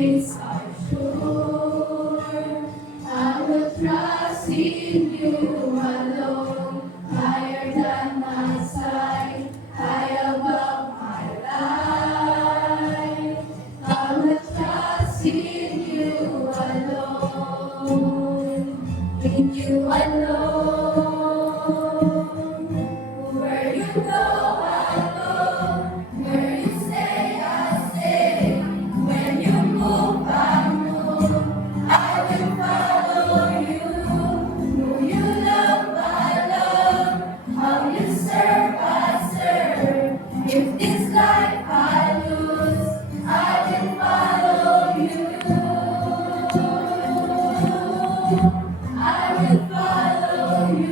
ways are sure. I will trust in you alone, higher than my sight, high above my life. I will trust in you alone, in you alone. Where you go, I'll go. Where you stay, I'll stay. When you move, I move. I will follow you. Who you love, I love. How you serve, I serve. If this life I lose, I will follow you. I will follow you.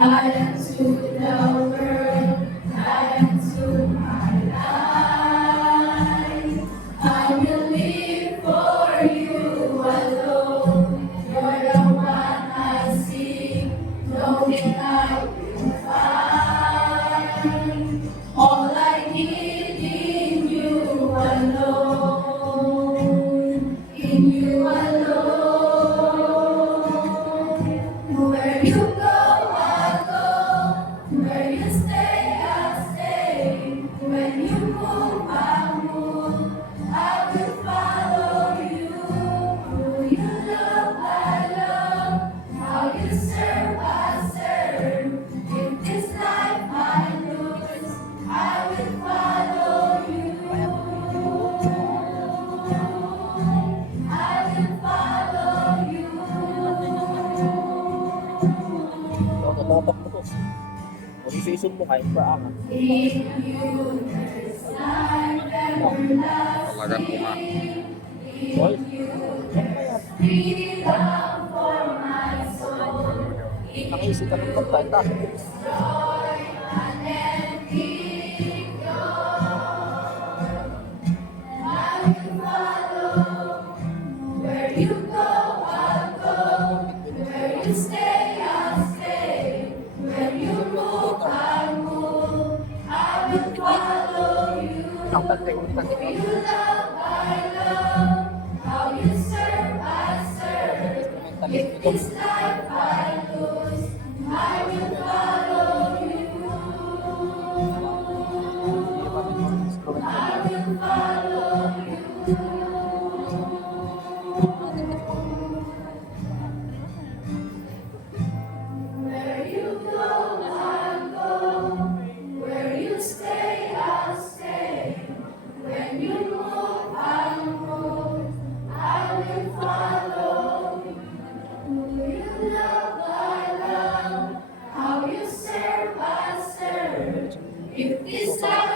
I am to the world, I am to my life. I will live for you alone. You're the one I seek, knowing I will find all I need in you alone. In you alone. Where you go, I'll go. Where you stay, I'll stay. When you move, I'll move. I will follow you. Who you love, I love. How you serve, I serve. If this life I lose, I will follow you. I will follow you. Nakatapak mo to. Mag-season mo kahit pa ako. In you there's life Talagang kuma. Boy, freedom for my soul. nakisip ka ng pagkanta. Joy unending joy. I will follow. Where you go, I'll go. Where you stay, I'll stay. When you move, I'll move. I will follow you. Ang pagkaiutan Who you love, I love. How you serve, I serve. If this life I lose, I will follow you. I will follow you. Where you go, I'll go. Where you stay, I'll stay. When you move, I'll move. I will follow. Who you love, I love. How you serve, I serve. If this life